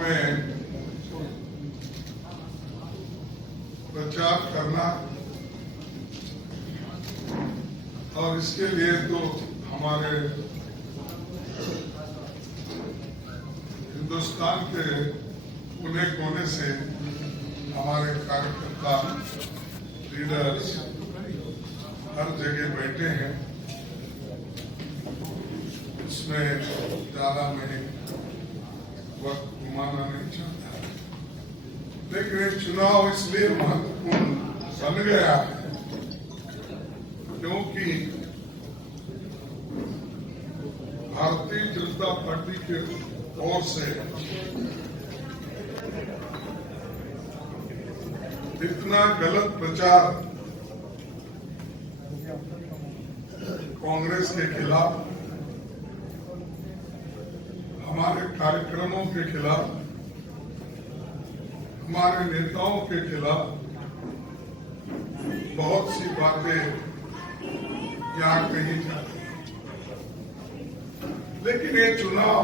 में प्रचार करना और इसके लिए तो हमारे हिंदुस्तान के कोने कोने से हमारे कार्यकर्ता लीडर्स हर जगह बैठे हैं। इसमें ज्यादा मैं वक्त घुमाना नहीं चाहता, लेकिन एक चुनाव इसलिए महत्वपूर्ण बन गया है क्योंकि भारतीय जनता पार्टी के ओर से इतना गलत प्रचार कांग्रेस के खिलाफ, हमारे कार्यक्रमों के खिलाफ, हमारे नेताओं के खिलाफ बहुत सी बातें यहाँ कही जाती है, लेकिन ये चुनाव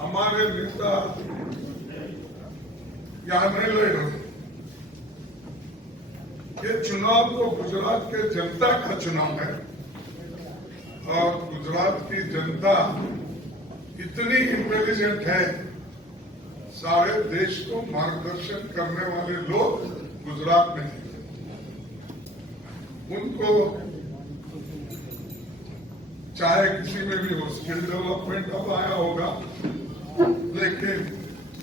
हमारे नेता यहाँ नहीं लड़ रहे। ये चुनाव तो गुजरात के जनता का चुनाव है और गुजरात की जनता इतनी इंटेलिजेंट है, सारे देश को मार्गदर्शन करने वाले लोग गुजरात में हैं। उनको चाहे किसी में भी हो, स्किल डेवलपमेंट अब आया होगा, लेकिन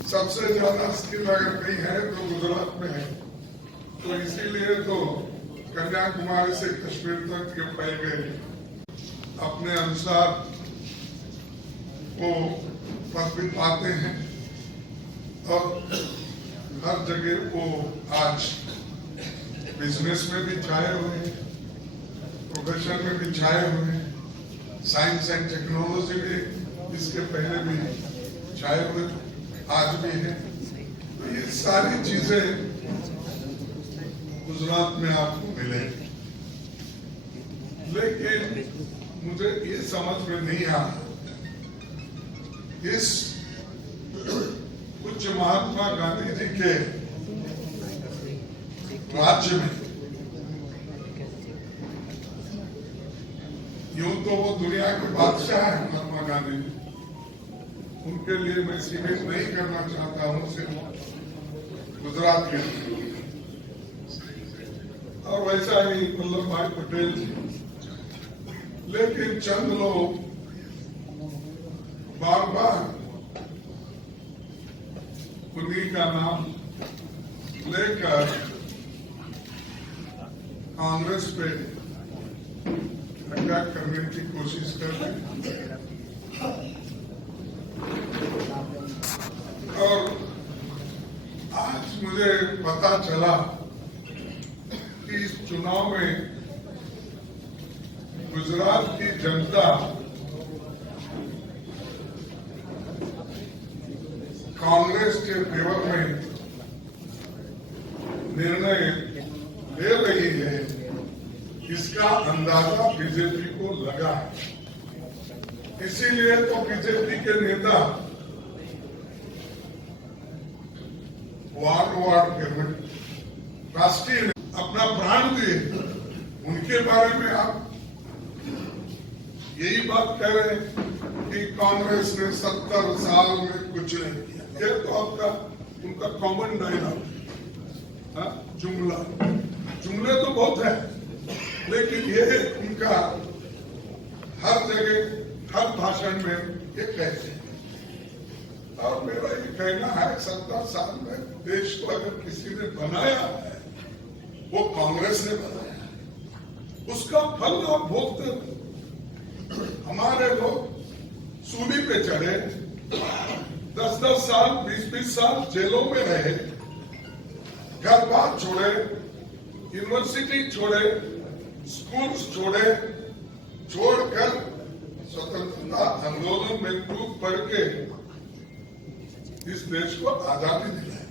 सबसे ज्यादा स्किल अगर कहीं है तो गुजरात में है। तो इसीलिए तो कन्याकुमारी से कश्मीर तक के फैल गए अपने अनुसार वो पद भी पाते हैं और हर जगह वो आज बिजनेस में भी छाए हुए हैं, प्रोफेशन में भी छाए हुए हैं, साइंस एंड टेक्नोलॉजी में इसके पहले भी छाए हुए, आज भी है। तो ये सारी चीजें गुजरात में आपको मिलेंगी, लेकिन मुझे ये समझ में नहीं आ रहा इस उच्च महात्मा गांधी जी के राज्य में, यूं तो वो दुनिया के बादशाह हैं महात्मा गांधी जी, उनके लिए मैं सीमित नहीं करना चाहता हूं, सिर्फ गुजरात के लिए। और वैसा ही वल्लभ भाई पटेल जी, लेकिन चंद लोग बार बार उन्हीं का नाम लेकर कांग्रेस पे अटैक करने की कोशिश कर रहे हैं। और आज मुझे पता चला कि इस चुनाव में गुजरात की जनता कांग्रेस के फेवर में निर्णय ले रही है, इसका अंदाजा बीजेपी को लगा है। इसीलिए तो बीजेपी के नेता वार्ड के राष्ट्रीय अपना प्राण दिए, उनके बारे में आप यही बात कह रहे हैं कि कांग्रेस ने 70 साल में कुछ नहीं किया। ये तो आपका उनका कॉमन डायलॉग, जुमले तो बहुत है, लेकिन ये उनका हर जगह हर भाषण में ये कहते हैं। और मेरा ये कहना है 70 साल में देश को अगर किसी ने बनाया है, वो कांग्रेस ने बनाया, उसका फल आप भोगते हो। हमारे लोग सूली पे चढ़े, 10-10 साल 20-20 साल जेलों में रहे, घर बार छोड़े, यूनिवर्सिटी छोड़े, स्कूल्स छोड़े, छोड़कर स्वतंत्रता आंदोलन में डूब पड़ के इस देश को आजादी दिलाई,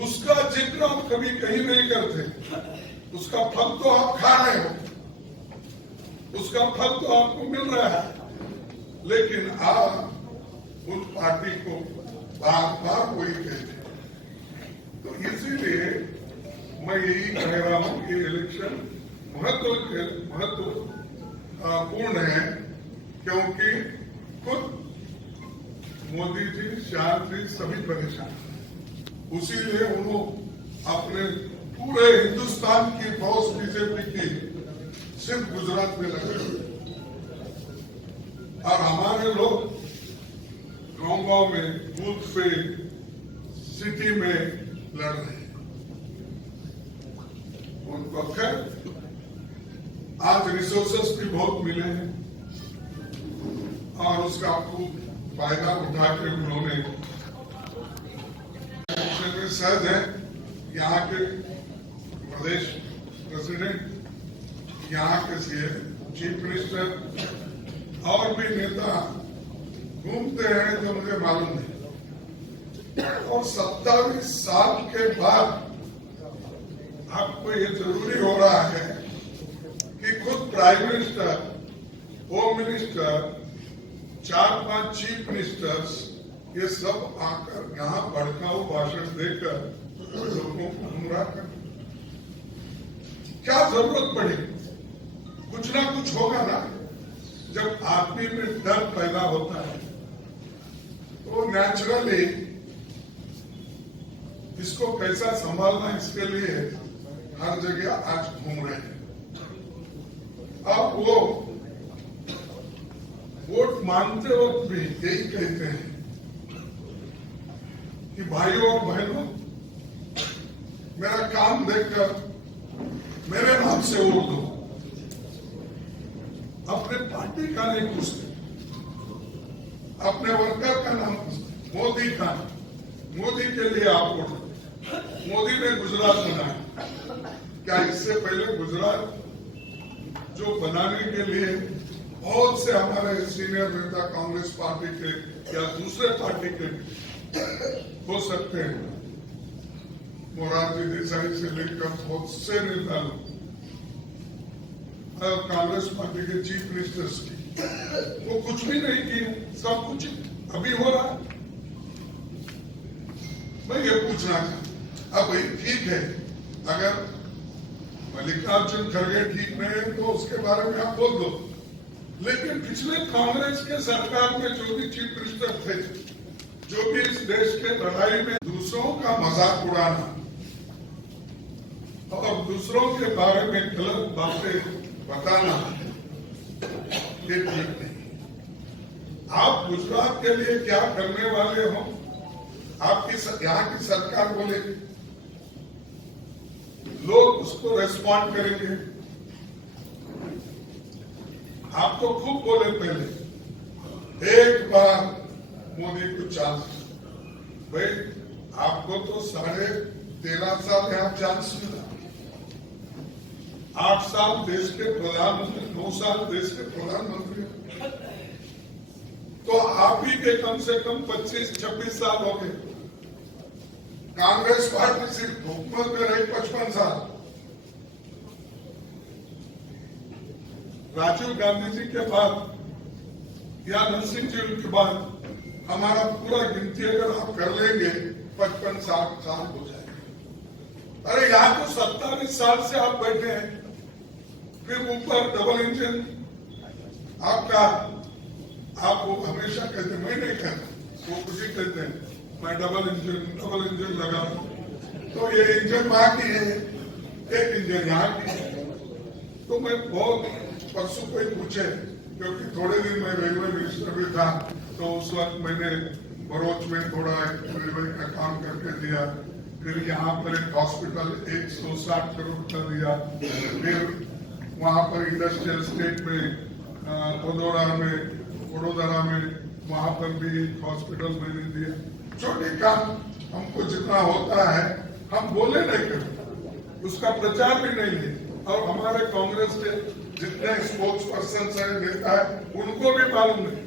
उसका जिक्र आप कभी कहीं नहीं करते। उसका फल तो आप खा रहे हो, उसका फल तो आपको मिल रहा है, लेकिन आप उस पार्टी को बार बार वही कहते हैं। तो इसीलिए मैं यही कह रहा हूं कि इलेक्शन महत्वपूर्ण है, क्योंकि खुद मोदी जी, शाह जी सभी परेशान, उसीलिए उन्होंने अपने पूरे हिंदुस्तान की फौज बीजेपी की सिर्फ गुजरात में लगे, और हमारे लोग गांव में, बूथ पे, सिटी में लड़ रहे हैं। उनको खैर आज रिसोर्सेस भी बहुत मिले हैं, और उसका खूब फायदा उठा के उन्होंने सहज है। यहाँ के प्रदेश प्रेसिडेंट, यहाँ के सीएम, चीफ मिनिस्टर और भी नेता घूमते हैं तो मुझे मालूम नहीं। और 27 साल के बाद आपको ये जरूरी हो रहा है कि खुद prime minister, home minister, 4-5 chief ministers ये सब आकर यहाँ भड़काऊ भाषण देकर लोगों को गुमराह कर। क्या जरूरत पड़ी? कुछ ना कुछ होगा ना। जब आदमी में डर पैदा होता है तो नेचुरली इसको कैसा संभालना, इसके लिए हर जगह आज घूम रहे हैं। अब वो वोट मांगते वक्त भी यही कहते हैं कि भाइयों और बहनों, मेरा काम देखकर मेरे नाम से वोट दो। अपने पार्टी का नहीं पूछते, अपने वर्कर का नाम पूछते। मोदी का, मोदी के लिए आप वोट दो। मोदी ने गुजरात बनाया, क्या इससे पहले गुजरात जो बनाने के लिए बहुत से हमारे सीनियर नेता कांग्रेस पार्टी के या दूसरे पार्टी के हो सकते हैं, मोरारजी देसाई से लेकर बहुत से नेता लोग, और कांग्रेस पार्टी के चीफ मिनिस्टर्स की वो कुछ भी नहीं किए, सब कुछ अभी हो रहा है। मैं ये पूछना चाहता, अब भाई ठीक है, अगर मल्लिकार्जुन खड़गे ठीक नहीं है तो उसके बारे में आप बोल दो, लेकिन पिछले कांग्रेस के सरकार में जो भी चीफ मिनिस्टर थे, जो भी इस देश के लड़ाई में दूसरों का मजाक उड़ाना और दूसरों के बारे में गलत बातें बताना, ये ठीक नहीं। आप गुजरात के लिए क्या करने वाले हो? आपकी यहाँ की सरकार बोले, लोग उसको रेस्पॉन्ड करेंगे। आप तो खूब बोले पहले, एक बार मोदी को चांस। भाई आपको तो 13.5 साल यहाँ चांस मिला, 8 साल देश के प्रधानमंत्री, 9 साल देश के प्रधानमंत्री, तो आप ही के कम से कम 25-26 साल हो गए। कांग्रेस पार्टी सिर्फ हुकूमत में रही 55 साल। राजीव गांधी जी के बाद या नरसिंह जी के बाद हमारा पूरा गिनती अगर आप कर लेंगे 55-60 साल हो जाएगा। अरे यहाँ तो 27 साल से आप बैठे हैं, फिर ऊपर डबल इंजन आपका, आप वो हमेशा कहते, मैं नहीं कहता, वो कुछ ही कहते हैं मैं डबल इंजन लगा, तो ये इंजन वहां की है, एक इंजन यहाँ की है। तो मैं बहुत परसों को ही पूछे, क्योंकि थोड़े दिन में रेलवे मिनिस्टर भी था, तो उस वक्त मैंने भरूच में थोड़ा रेलवे का काम करके दिया, फिर यहाँ पर एक हॉस्पिटल 160 करोड़ का दिया, फिर वहाँ पर इंडस्ट्रियल स्टेट में वडोदरा में वहाँ पर भी एक हॉस्पिटल मैंने दिया। छोटे काम हमको जितना होता है हम बोले नहीं करते, उसका प्रचार भी नहीं है। और हमारे कांग्रेस के जितने स्पोक्स पर्सन है, नेता है, उनको भी मालूम नहीं।